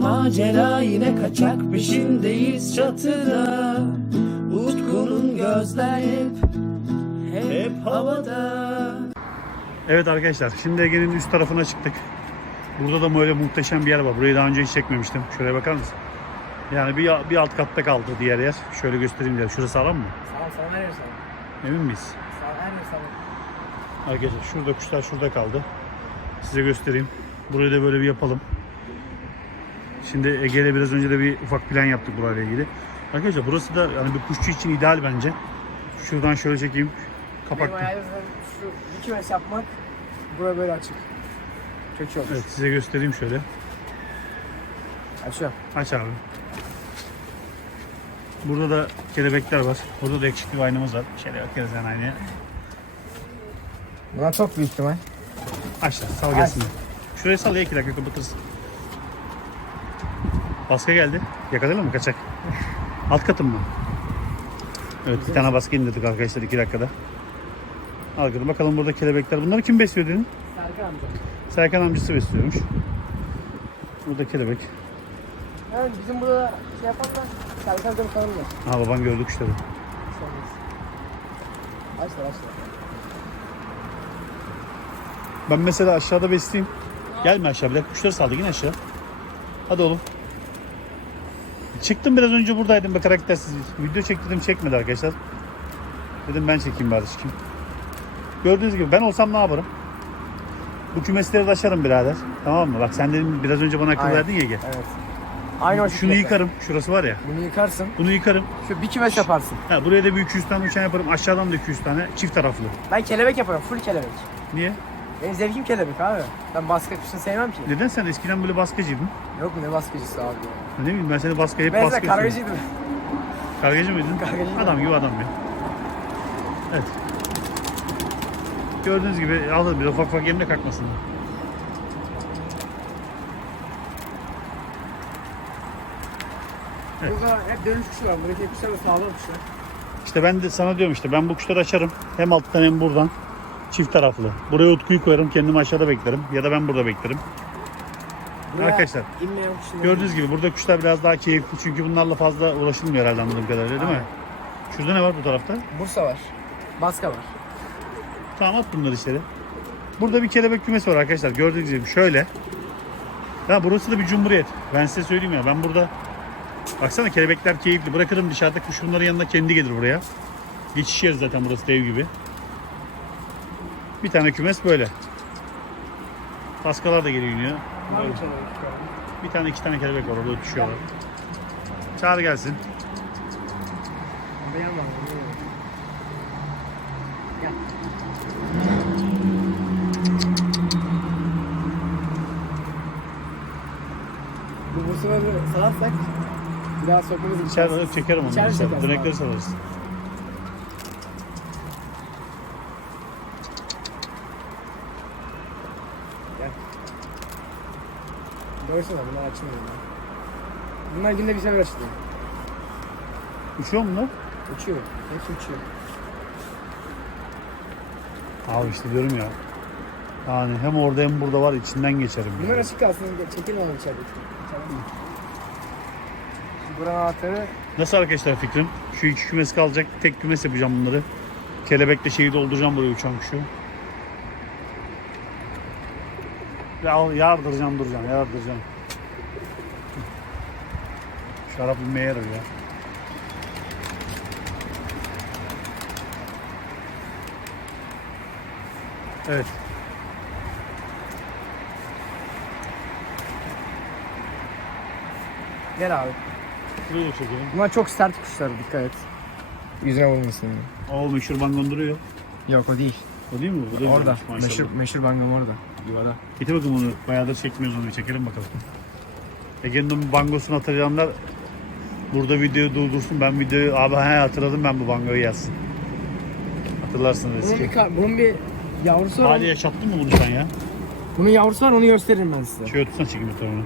macera yine kaçak peşindeyiz çatıda Utku'nun gözler hep hep havada Evet arkadaşlar şimdi Ege'nin üst tarafına çıktık. Burada da böyle muhteşem bir yer var. Burayı daha önce hiç çekmemiştim. Şuraya bakar mısın? Yani bir, bir alt katta kaldı diğer yer. Şöyle göstereyim diye. Şurası sağlam mı? Sağ sağ her yer sağ. Emin miyiz? Sağ her yer sağ. Arkadaşlar şurada kuşlar şurada kaldı. Size göstereyim. Burayı da böyle bir yapalım. Şimdi Ege'yle biraz önce de bir ufak plan yaptık burayla ilgili. Arkadaşlar burası da yani bir kuşçu için ideal bence. Şuradan şöyle çekeyim. Benim Kapattım. hayalim zaten şu bir kümes yapmak. Bura böyle açık. Çok iyi olur. Evet size göstereyim şöyle. Açıyorum. Aç abi. Burada da kelebekler var. Burada da yakışıklı bir aynamız var. Şöyle bakarız yani aynaya. Buna çok büyük ihtimal. Aç lan sal gelsin. Şurayı sal ya iki dakika kapatırsın. Baskı geldi. Yakalayalım mı kaçak? Alt katın mı? Evet bir tane baskı indirdik arkadaşlar iki dakikada. Al kızım, bakalım burada kelebekler. Bunları kim besliyor dedin? Serkan amca. Serkan amcası besliyormuş. Burada kelebek. Yani bizim burada şey yapan da Serkan amcamı tanımıyor. Aha baban gördük işte. Olmaz. Açlar açlar. Ben mesela aşağıda besleyeyim. Gelme aşağı dakika kuşları saldı yine aşağı. Hadi oğlum. Çıktım biraz önce buradaydım be karaktersiz. Video çektirdim çekmedi arkadaşlar. Dedim ben çekeyim bari çıkayım. Gördüğünüz gibi ben olsam ne yaparım? Bu kümesleri de açarım birader. Tamam mı? Bak sen dedim biraz önce bana akıl Aynen. verdin ya Ege. Evet. Aynı o Şunu şekilde. yıkarım. Şurası var ya. Bunu yıkarsın. Bunu yıkarım. Şu bir kümes yaparsın. Ha, buraya da bir 200 tane uçan yaparım. Aşağıdan da 200 tane. Çift taraflı. Ben kelebek yaparım. Full kelebek. Niye? Benim zevkim kelebek abi. Ben baskı kuşunu sevmem ki. Neden sen eskiden böyle baskıcıydın? Yok mu ne baskıcısı abi ya. Ne bileyim ben seni baskı hep Ben baskı size kargacıydım. Kargacı mıydın? Kargacıydım. Adam gibi adam ya. Evet. Gördüğünüz gibi alın bir ufak ufak yerine kalkmasın. Evet. Burada hep dönüş kuşu var. Buradaki kuşlar da sağlam kuşlar. İşte ben de sana diyorum işte ben bu kuşları açarım. Hem alttan hem buradan. Çift taraflı. Buraya utkuyu koyarım kendim aşağıda beklerim. Ya da ben burada beklerim. Buraya Arkadaşlar, inmeyen kuşlar. Gördüğünüz gibi burada kuşlar biraz daha keyifli. Çünkü bunlarla fazla uğraşılmıyor herhalde anladığım kadarıyla değil mi? Şurada ne var bu tarafta? Bursa var. Baska var. Tamam at bunları içeri. Burada bir kelebek kümesi var arkadaşlar. Gördüğünüz gibi şöyle. Ya burası da bir cumhuriyet. Ben size söyleyeyim ya. Ben burada baksana kelebekler keyifli. Bırakırım dışarıda kuş bunların yanına kendi gelir buraya. Geçiş yeri zaten burası dev gibi. Bir tane kümes böyle. Paskalar da geliyor iniyor. Bir tane iki tane kelebek var orada uçuşuyorlar. Çağır gelsin. Bu bursaları salarsak bir daha sokmamız alıp çekerim onu. İçeride çekersin Dönekleri salarız. Doysana bunlar açmıyor. ya. Bunlar günde bir sefer açılıyor. Uçuyor mu bunlar? Uçuyor. Hepsi uçuyor. Abi işte diyorum ya. Yani hem orada hem burada var içinden geçerim. Bunlar ya. açık kalsın. Çekelim onu içeride. Buranın anahtarı Nasıl arkadaşlar fikrim? Şu iki kümes kalacak. Tek kümes yapacağım bunları. Kelebekle şeyi dolduracağım buraya uçan kuşu. Ya yardıracağım duracağım yardıracağım. Şarap yarar ya. Evet. Gel abi. Burayı da çekelim. Bunlar çok sert kuşlar dikkat et. Yüzüne vurmasın. O meşhur bangon duruyor. Yok o değil. O değil mi? Bu da Orada. güzelmiş maşallah. Meşhur, meşhur bangam orada. Yuvada. Getir bakın onu. Bayağıdır çekmiyoruz onu. Çekelim bakalım. Ege'nin bangosunu hatırlayanlar burada videoyu durdursun. Ben videoyu abi he hatırladım ben bu bangoyu yazsın. Hatırlarsınız Bunun eski. bir, ka- bunun bir yavrusu var. Hadi yaşattın mı bunu sen ya? Bunun yavrusu var onu gösteririm ben size. Şöyle tutsana çekim motorunu.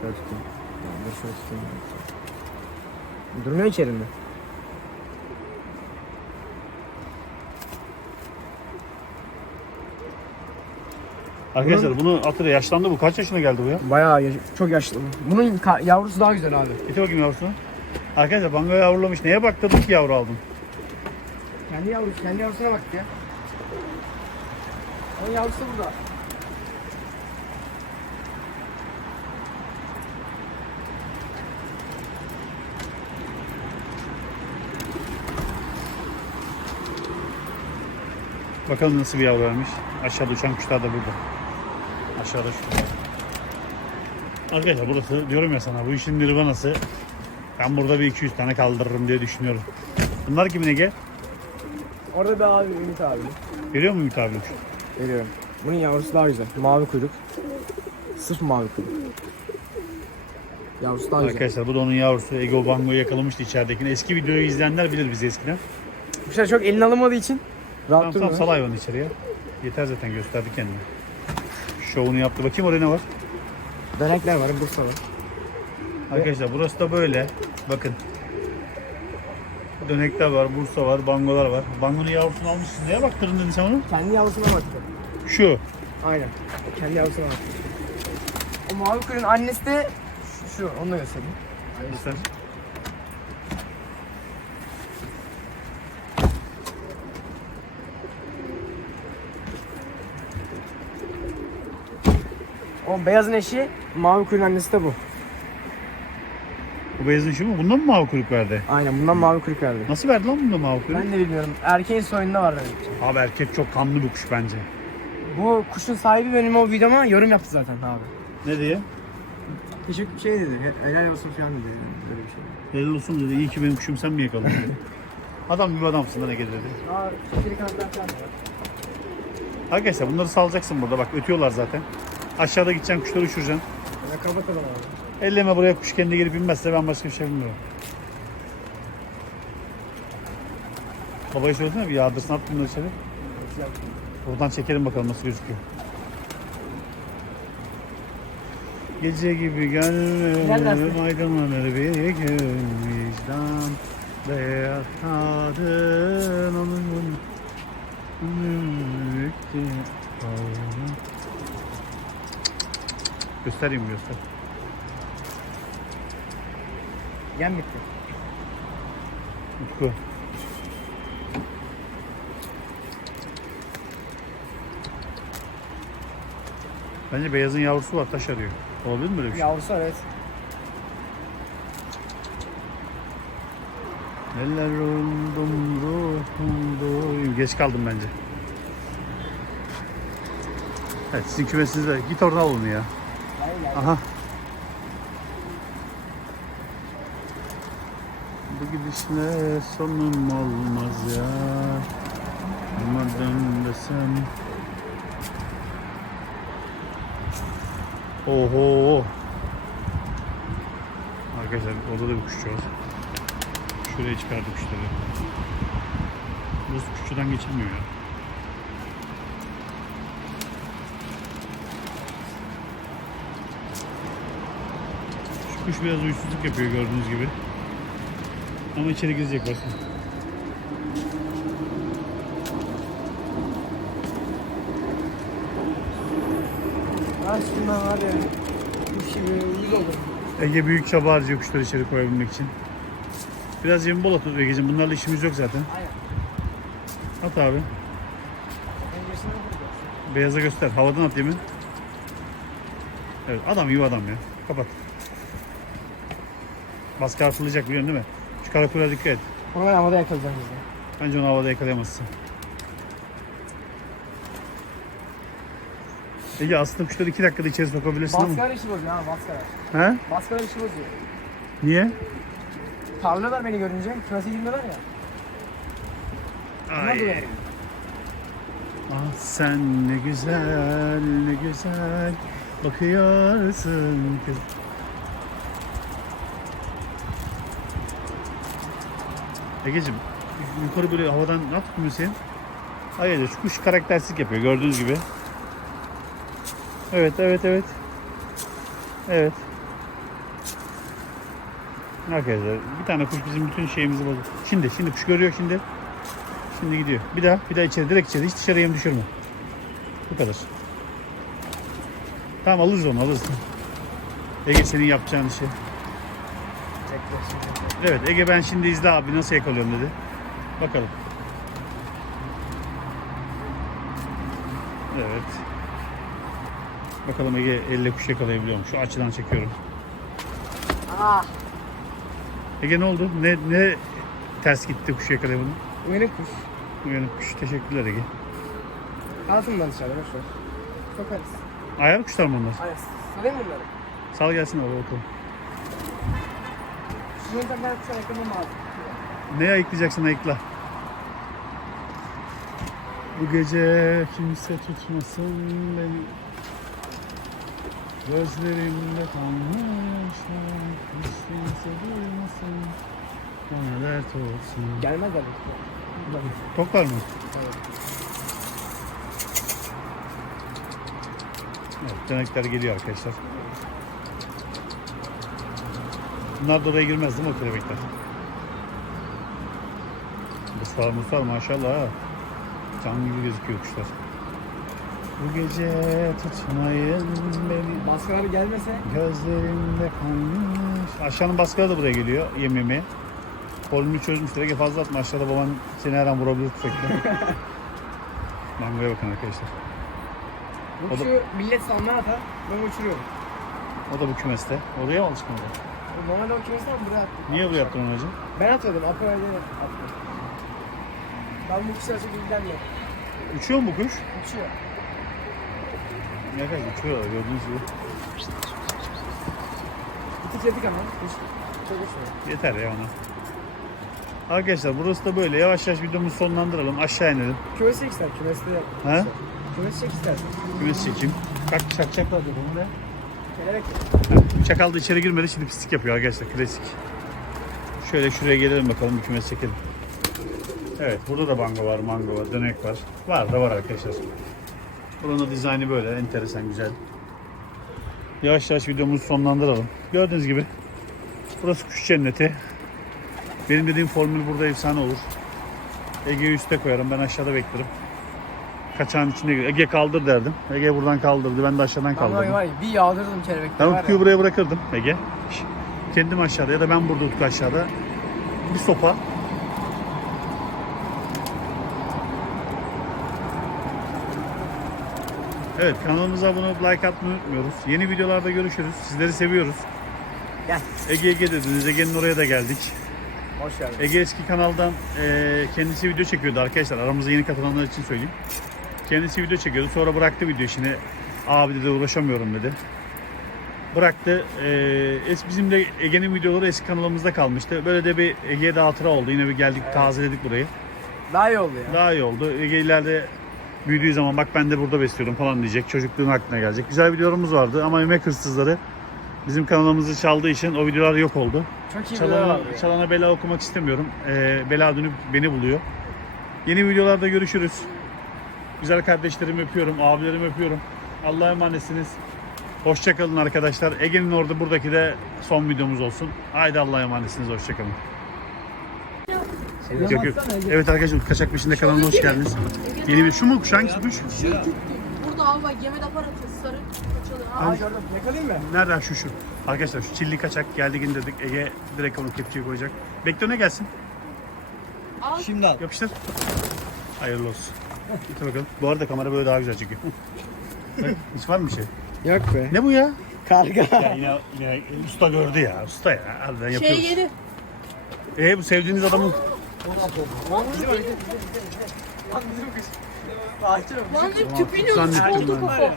Şöyle tutayım. Dur şöyle tutayım. Durmuyor içerimde. Arkadaşlar bunu atıyor. Yaşlandı bu. Kaç yaşına geldi bu ya? Bayağı yaş- çok yaşlı. bu. Bunun ka- yavrusu daha güzel abi. Getir bakayım yavrusunu. Arkadaşlar bango yavrulamış. Neye baktırdın ki yavru aldın? Kendi yavrusu, kendi yavrusuna bak ya. Onun yavrusu burada. Bakalım nasıl bir yavru vermiş. Aşağıda uçan kuşlar da burada. Aşağıda şu. Arkadaşlar burası diyorum ya sana bu işin nirvanası. Ben burada bir 200 tane kaldırırım diye düşünüyorum. Bunlar kimin Ege? Orada bir abi, Ümit abi. Veriyor mu Ümit abi? Veriyorum. Bunun yavrusu daha güzel. Mavi kuyruk. Sırf mavi kuyruk. Yavrusu daha güzel. Arkadaşlar bu da onun yavrusu. Ego Bango'yu yakalamıştı içeridekini. Eski videoyu izleyenler bilir bizi eskiden. Kuşlar çok elin alınmadığı için rahat Tamam tamam durmuyor. sal hayvanı içeriye. Yeter zaten gösterdi kendini. Şovunu yaptı. Bakayım oraya ne var? Dönekler var, Bursa var. Arkadaşlar burası da böyle. Bakın. Dönekler var, Bursa var, bangolar var. Bangonun yavrusunu almışsın. Neye baktırdın dedin sen onu? Kendi yavrusuna baktı. Şu. Aynen. Kendi yavrusuna baktı. O mavi kuyruğun annesi de şu, onu da göstereyim. Göster. O beyazın eşi, mavi kuyruğun annesi de bu. Bu beyazın şu mu? Bundan mı mavi kuyruk verdi? Aynen bundan mavi kuyruk verdi. Nasıl verdi lan bunda mavi kuyruk? Ben de bilmiyorum. Erkeğin soyunda var demek ki. Abi erkek çok kanlı bir kuş bence. Bu kuşun sahibi benim o videoma yorum yaptı zaten abi. Ne diye? Teşekkür şey dedi. he- Helal olsun falan dedi. Böyle bir şey. Helal olsun dedi. İyi ki benim kuşum sen mi yakaladın dedi. Adam gibi adamsın lan Ege dedi. Aa. Arkadaşlar bunları salacaksın burada. Bak ötüyorlar zaten. Aşağıda gideceksin kuşları uçuracaksın. Ya kapatalım abi. Elleme buraya kuş kendi gelip inmezse ben başka bir şey bilmiyorum. Babaya söylesene bir yağdırsın at bunları içeri. Buradan çekelim bakalım nasıl gözüküyor. Gece gibi gönlüm aydınlanır bir gün vicdan Beyaz kadın onun Ümüktü Göstereyim mi göster. Yem bitti. Utku. Bence beyazın yavrusu var taş arıyor. Olabilir mi böyle bir şey? Yavrusu evet. Neler oldum ruhumdu. Geç kaldım bence. Evet sizin kümesinizde. Git oradan al onu ya. Aha. Bu gidişle sonum olmaz ya. Umarım desem. Oho. Arkadaşlar orada da bir kuşçu var. Şuraya çıkardık kuşları. Burası kuşçudan geçilmiyor ya. Kuş biraz uysuzluk yapıyor gördüğünüz gibi. Ama içeri girecek bakın. Aslında var ya. Kuş gibi uyuz olur. Ege büyük çaba harcıyor kuşları içeri koyabilmek için. Biraz yem bol atıyor Ege'ciğim. Bunlarla işimiz yok zaten. Aynen. At abi. Beyaza göster. Havadan at yemin. Evet adam iyi adam ya. Kapat. Baskı artılacak biliyorsun değil mi? Şu karakula dikkat et. Onu ben havada yakalayacağım. Bence onu havada yakalayamazsın. Ege aslında kuşları iki dakikada içeri sokabilirsin ama. Baskılar işi bozuyor ha baskılar. He? Baskılar işi bozuyor. Niye? Parlıyorlar beni görünce. Kümese girmiyorlar ya. Bunlar da Ay. Ah sen ne güzel ne güzel bakıyorsun kız. Egeciğim yukarı böyle havadan ne yaptın Hüseyin? Hayır şu kuş karaktersizlik yapıyor gördüğünüz gibi. Evet evet evet. Evet. Arkadaşlar bir tane kuş bizim bütün şeyimizi bozdu. Şimdi şimdi kuş görüyor şimdi. Şimdi gidiyor. Bir daha bir daha içeri direkt içeri hiç dışarıya mı düşürme. Bu kadar. Tamam alırız onu alırız. Ege senin yapacağın işi. Şimdi. Evet Ege ben şimdi izle abi nasıl yakalıyorum dedi. Bakalım. Evet. Bakalım Ege elle kuş yakalayabiliyor mu? Şu açıdan çekiyorum. Ah. Ege ne oldu? Ne ne ters gitti kuş yakalayamadım? Uyanık kuş. Uyanık kuş. Teşekkürler Ege. Altından dışarıda boş ver. Sokarız. Ayar kuşlar mı onlar? Aynen. Salayım bunları? Sal gelsin abi bakalım. Lazım. Ne ayıklayacaksın ayıkla. Bu gece kimse tutmasın beni. Gözlerimde kalmışlar. Hiç kimse duymasın. Bana dert olsun. Gelmez abi. Tok var mı? Evet, dönekler geliyor arkadaşlar. Bunlar da oraya girmez değil mi o kelebekler? Muslar muslar maşallah ha. Can gibi gözüküyor kuşlar. Bu gece tutmayın beni Baskılar gelmese Gözlerimde kalmış. Aşağının baskıları da buraya geliyor yememi. Formülü çözmüşler. Ege fazla atma aşağıda baban seni her an vurabilir tüfekle. Mangoya bakın arkadaşlar. bu O da- kuşu millet sandan atar. Ben uçuruyorum. O da bu kümeste. Oraya mı alışkın oldu? O Normalde o kimisi buraya attım. Niye buraya yaptın onu hacı? Ben atmadım. Apo'ya attım. Ben bu kuşlara çok ilgilenmiyorum. Uçuyor mu bu kuş? Uçuyor. Ne kadar uçuyor gördüğünüz gibi. Bir tık yedik ama. Kuş çok uçuyor. Yeter ya ona. Arkadaşlar burası da böyle. Yavaş yavaş videomuzu sonlandıralım. Aşağı inelim. Kümesi çek ister. Kümeste yap. Ha? Kümesi çek ister. Kümes çekeyim. Kalk çakacaklar dedi onu ne? Gelerek. Çakal da içeri girmedi şimdi pislik yapıyor arkadaşlar klasik. Şöyle şuraya gelelim bakalım bir kümes çekelim. Evet burada da mango var, mango var, dönek var. Var da var arkadaşlar. Buranın dizaynı böyle enteresan güzel. Yavaş yavaş videomuzu sonlandıralım. Gördüğünüz gibi burası kuş cenneti. Benim dediğim formül burada efsane olur. Ege'yi üste koyarım ben aşağıda beklerim. Kaçağın içine gir. Ege kaldır derdim. Ege buradan kaldırdı ben de aşağıdan kaldırdım. var ya, bir yağdırdım kelebekleri Ben var Utku'yu ya. buraya bırakırdım Ege. Kendim aşağıda ya da ben burada Utku aşağıda. Bir sopa. Evet kanalımıza abone olup like atmayı unutmuyoruz. Yeni videolarda görüşürüz. Sizleri seviyoruz. Gel. Ege Ege dediniz. Ege'nin oraya da geldik. Hoş geldin. Ege eski kanaldan eee, kendisi video çekiyordu arkadaşlar. Aramıza yeni katılanlar için söyleyeyim. Kendisi video çekiyordu. Sonra bıraktı video işini. Abi dedi uğraşamıyorum dedi. Bıraktı. Es bizim de Ege'nin videoları eski kanalımızda kalmıştı. Böyle de bir Ege'ye de hatıra oldu. Yine bir geldik tazeledik burayı. Daha iyi oldu ya. Daha iyi oldu. Ege ileride büyüdüğü zaman bak ben de burada besliyordum falan diyecek. Çocukluğun aklına gelecek. Güzel videolarımız vardı ama emek hırsızları bizim kanalımızı çaldığı için o videolar yok oldu. Çok iyi Çalana, çalana bela okumak istemiyorum. Ee, bela dönüp beni buluyor. Yeni videolarda görüşürüz. Güzel kardeşlerimi öpüyorum, abilerimi öpüyorum. Allah'a emanetsiniz. Hoşçakalın arkadaşlar. Ege'nin orada buradaki de son videomuz olsun. Haydi Allah'a emanetsiniz. Hoşçakalın. Yok yok. Evet arkadaşlar Kaçak Peşinde kanalına hoş geldiniz. Yeni bir şu mu? Şu hangisi kuş? Burada al bak yemek aparatı sarı kaçalı. Ha, Aa gördüm. Yakalayayım mı? Nereden şu şu? Arkadaşlar şu çilli kaçak geldik indirdik. Ege direkt onu kepçeye koyacak. Bekle ne gelsin. Şimdi al. Yapıştır. Hayırlı olsun. Git bakalım. Bu arada kamera böyle daha güzel çekiyor. Bak, Hiç var mı bir şey? Yok be. Ne bu ya? Karga. Ya yine, yine usta gördü ya. Usta ya. Harbiden yapıyoruz. şey yedi. Ee bu sevdiğiniz adamın. Lan bizim kuş. Takip et. Lan hep tüpüyle zannettim oldu ben. kafa.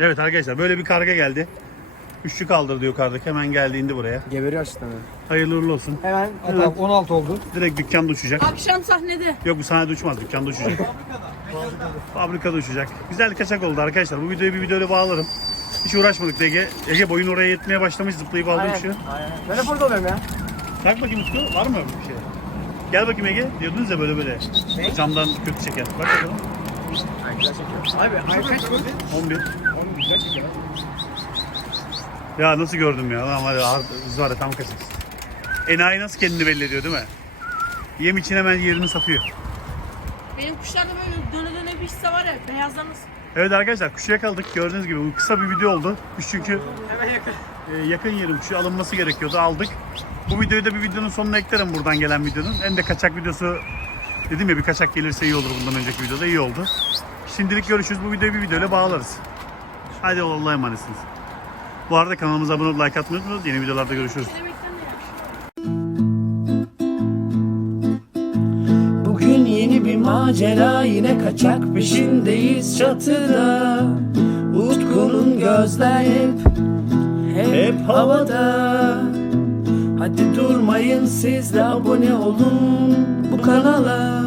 Evet arkadaşlar böyle bir karga geldi. Üçlü kaldır diyor kardık. Hemen geldi indi buraya. Geberiyor açıktan. Hayırlı uğurlu olsun. Hemen. Tamam 16 oldu. Direkt dükkanda uçacak. Akşam sahnede. Yok bu sahnede uçmaz. Dükkanda uçacak. Fabrikada uçacak. Güzel kaçak oldu arkadaşlar. Bu videoyu bir videoyla bağlarım. Hiç uğraşmadık Ege. Ege boyun oraya yetmeye başlamış. Zıplayıp aldım şu. Aynen. Ben hep orada oluyorum ya. Bak bakayım Utku. Var mı öyle bir şey? Gel bakayım Ege. Diyordunuz ya böyle böyle. Ne? Camdan kötü çeker. Bak bakalım. Ay güzel çekiyor. Abi ay kaç gördün? 11. Ya nasıl gördüm ya. Lan biz var tam kaçırız. Enayi nasıl kendini belli ediyor değil mi? Yem için hemen yerini satıyor. Benim kuşlarda böyle döne döne bir hisse var ya beyazlarınız. Evet arkadaşlar kuşu yakaladık. Gördüğünüz gibi bu kısa bir video oldu. Kuş çünkü Hemen yakın. e, yakın yerim kuşu alınması gerekiyordu. Aldık. Bu videoyu da bir videonun sonuna eklerim buradan gelen videonun. Hem de kaçak videosu dedim ya bir kaçak gelirse iyi olur bundan önceki videoda iyi oldu. Şimdilik görüşürüz. Bu videoyu bir videoyla bağlarız. Hadi Allah'a emanetsiniz. Bu arada kanalımıza abone olup like atmayı unutmayın. Yeni videolarda görüşürüz. Bugün yeni bir macera yine kaçak peşindeyiz çatıda Utku'nun gözler hep hep havada Hadi durmayın siz de abone olun bu kanala